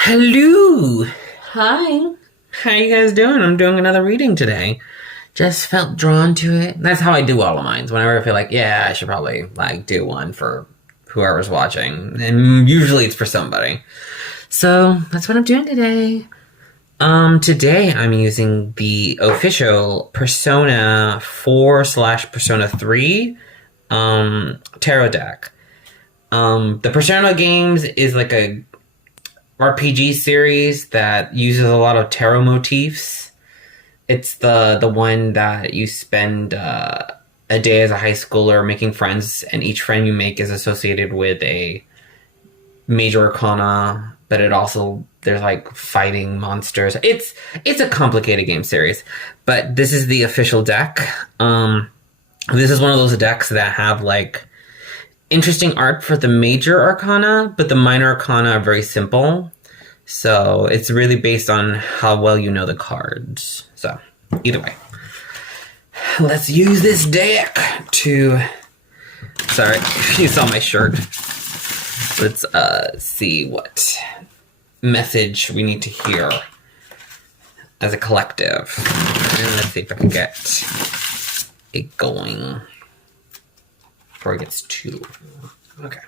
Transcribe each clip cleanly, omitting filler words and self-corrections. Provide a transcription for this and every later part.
Hello! Hi. How you guys doing? I'm doing another reading today. Just felt drawn to it. That's how I do all of mine. Whenever I feel like, yeah, I should probably do one for whoever's watching. And usually it's for somebody. So that's what I'm doing today. Today I'm using the official Persona 4 slash Persona 3 tarot deck. The Persona games is like a RPG series that uses a lot of tarot motifs. It's the one that you spend a day as a high schooler making friends, and each friend you make is associated with a major arcana. But it also there's like fighting monsters. It's a complicated game series, but this is the official deck. This is one of those decks that have like interesting art for the major arcana, but the minor arcana are very simple. So it's really based on how well you know the cards. So either way, let's use this deck to... Sorry, you saw my shirt. Let's see what message we need to hear as a collective. And let's see if I can get it going before it gets too... Okay.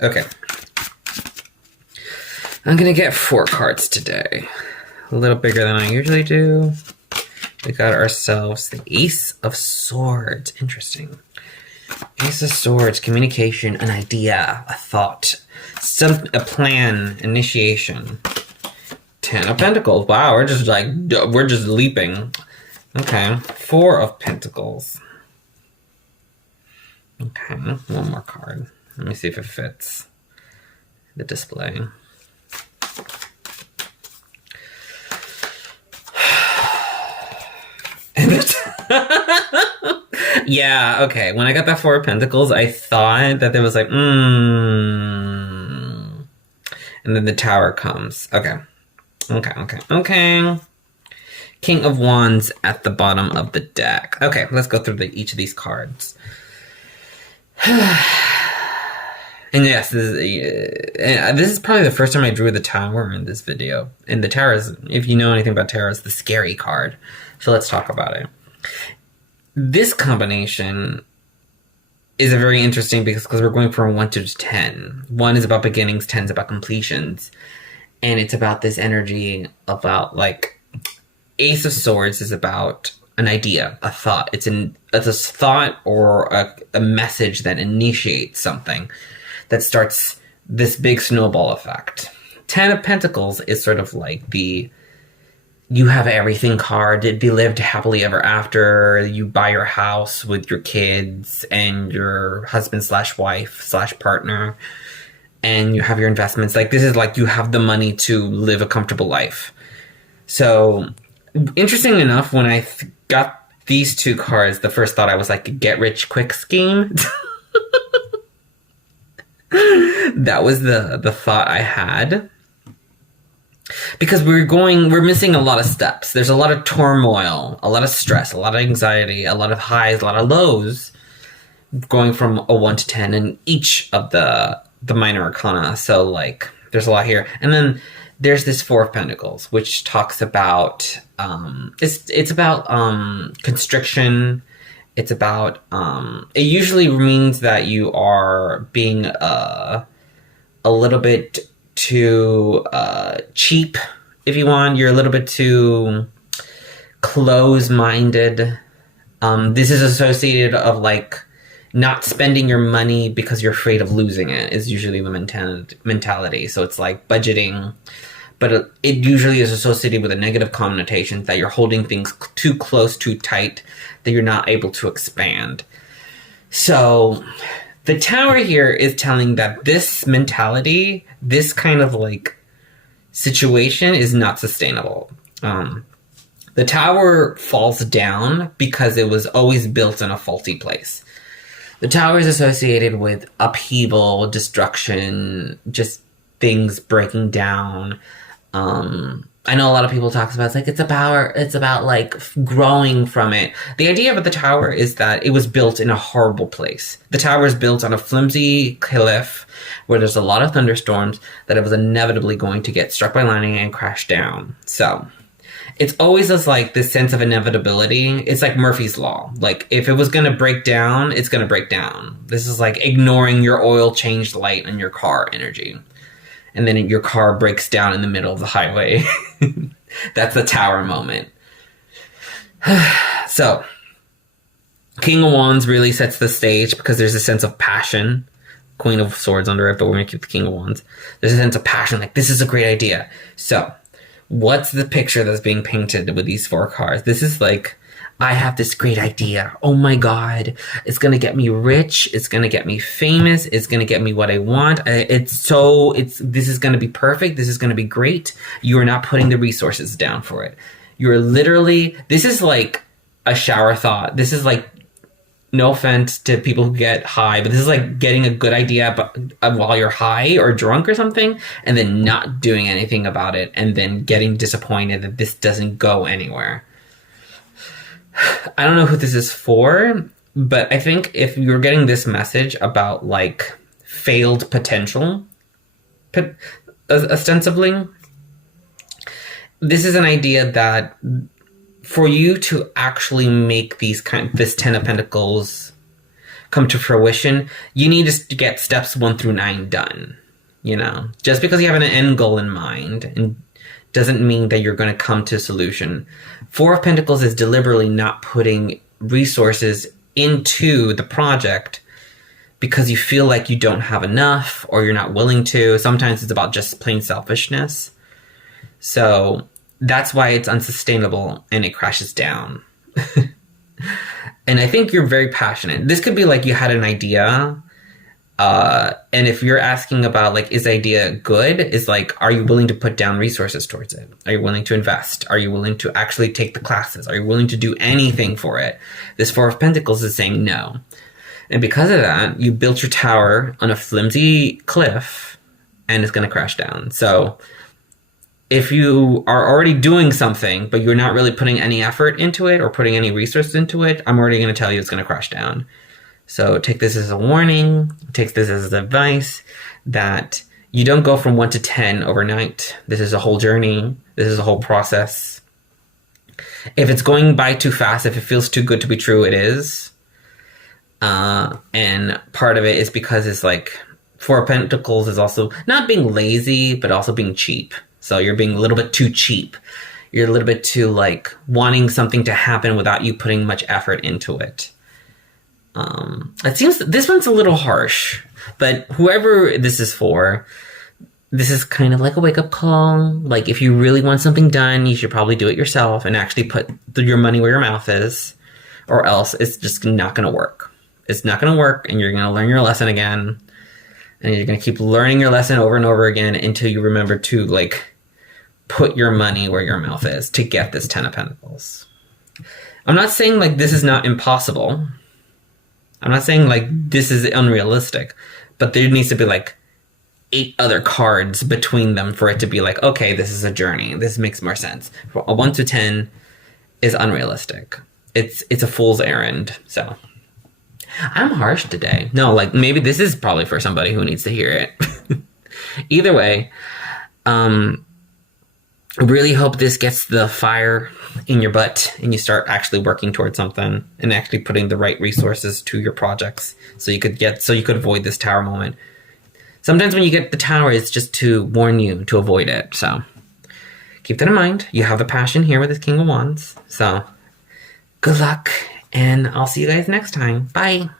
Okay. I'm gonna get 4 cards today. A little bigger than I usually do. We got ourselves the Ace of Swords. Interesting. Ace of Swords, communication, an idea, a thought, a plan, initiation. 10 of Pentacles. Wow, we're just leaping. Okay, 4 of Pentacles. Okay, one more card. Let me see if it fits the display. Yeah, okay. When I got that 4 of Pentacles, I thought that there was like, And then the Tower comes. Okay. King of Wands at the bottom of the deck. Okay, let's go through each of these cards. And yes, this is probably the first time I drew the Tower in this video. And the Tower is, if you know anything about Tower, is the scary card. So let's talk about it. This combination is a very interesting because we're going from 1 to 10. 1 is about beginnings, 10 is about completions. And it's about this energy about like Ace of Swords is about an idea, a thought. It's a thought or a message that initiates something that starts this big snowball effect. 10 of Pentacles is sort of like the you have everything card. It'd be lived happily ever after. You buy your house with your kids and your husband slash wife slash partner. And you have your investments. Like, this is like you have the money to live a comfortable life. So, interesting enough, when I got these 2 cards, the first thought I was like, get rich quick scheme. That was the thought I had. Because we're missing a lot of steps. There's a lot of turmoil, a lot of stress, a lot of anxiety, a lot of highs, a lot of lows, going from a 1 to 10 in each of the minor arcana. So like there's a lot here. And then there's this 4 of Pentacles, which talks about it's about constriction. It's about it usually means that you are being a little bit too cheap, if you want. You're a little bit too close-minded. This is associated of like not spending your money because you're afraid of losing it is usually the mentality. So it's like budgeting, but it usually is associated with a negative connotation that you're holding things too close, too tight, that you're not able to expand. So the Tower here is telling that this mentality, this kind of like situation is not sustainable. The Tower falls down because it was always built in a faulty place. The Tower is associated with upheaval, destruction, just things breaking down. I know a lot of people talk about it's about like growing from it. The idea of the tower is that it was built in a horrible place. The tower is built on a flimsy cliff where there's a lot of thunderstorms that it was inevitably going to get struck by lightning and crash down. So it's always this sense of inevitability. It's like Murphy's Law. Like, if it was going to break down, it's going to break down. This is like ignoring your oil change light and your car energy. And then your car breaks down in the middle of the highway. That's the tower moment. So, King of Wands really sets the stage because there's a sense of passion. Queen of Swords under it, but we're going to keep the King of Wands. There's a sense of passion, like, this is a great idea. So, what's the picture that's being painted with these 4 cards? This is like, I have this great idea. Oh my God. It's going to get me rich. It's going to get me famous. It's going to get me what I want. This is going to be perfect. This is going to be great. You are not putting the resources down for it. You're literally, this is like a shower thought. This is like, no offense to people who get high, but this is like getting a good idea while you're high or drunk or something, and then not doing anything about it, and then getting disappointed that this doesn't go anywhere. I don't know who this is for, but I think if you're getting this message about like failed potential, ostensibly, this is an idea that for you to actually make this 10 of Pentacles come to fruition, you need to get steps 1 through 9 done. You know, just because you have an end goal in mind and doesn't mean that you're going to come to a solution. 4 of Pentacles is deliberately not putting resources into the project because you feel like you don't have enough or you're not willing to. Sometimes it's about just plain selfishness. So that's why it's unsustainable and it crashes down. And I think you're very passionate. This could be like you had an idea. And if you're asking about like, is the idea good? Is like, are you willing to put down resources towards it? Are you willing to invest? Are you willing to actually take the classes? Are you willing to do anything for it? This 4 of Pentacles is saying no. And because of that, you built your tower on a flimsy cliff and it's going to crash down. So if you are already doing something, but you're not really putting any effort into it or putting any resources into it, I'm already going to tell you it's going to crash down. So take this as a warning, take this as advice that you don't go from 1 to 10 overnight. This is a whole journey. This is a whole process. If it's going by too fast, if it feels too good to be true, it is. And part of it is because it's like 4 of Pentacles is also not being lazy, but also being cheap. So you're being a little bit too cheap. You're a little bit too like wanting something to happen without you putting much effort into it. It seems this one's a little harsh, but whoever this is for, this is kind of like a wake-up call. Like, if you really want something done, you should probably do it yourself and actually put your money where your mouth is, or else it's just not going to work. It's not going to work, and you're going to learn your lesson again, and you're going to keep learning your lesson over and over again until you remember to, like, put your money where your mouth is to get this 10 of Pentacles. I'm not saying, like, this is not impossible. I'm not saying, like, this is unrealistic, but there needs to be, like, 8 other cards between them for it to be like, okay, this is a journey. This makes more sense. A 1 to 10 is unrealistic. It's a fool's errand. So I'm harsh today. No, like, maybe this is probably for somebody who needs to hear it. Either way, I really hope this gets the fire in your butt and you start actually working towards something and actually putting the right resources to your projects so you could avoid this tower moment. Sometimes when you get the tower, it's just to warn you to avoid it. So keep that in mind. You have the passion here with this King of Wands. So good luck, and I'll see you guys next time. Bye.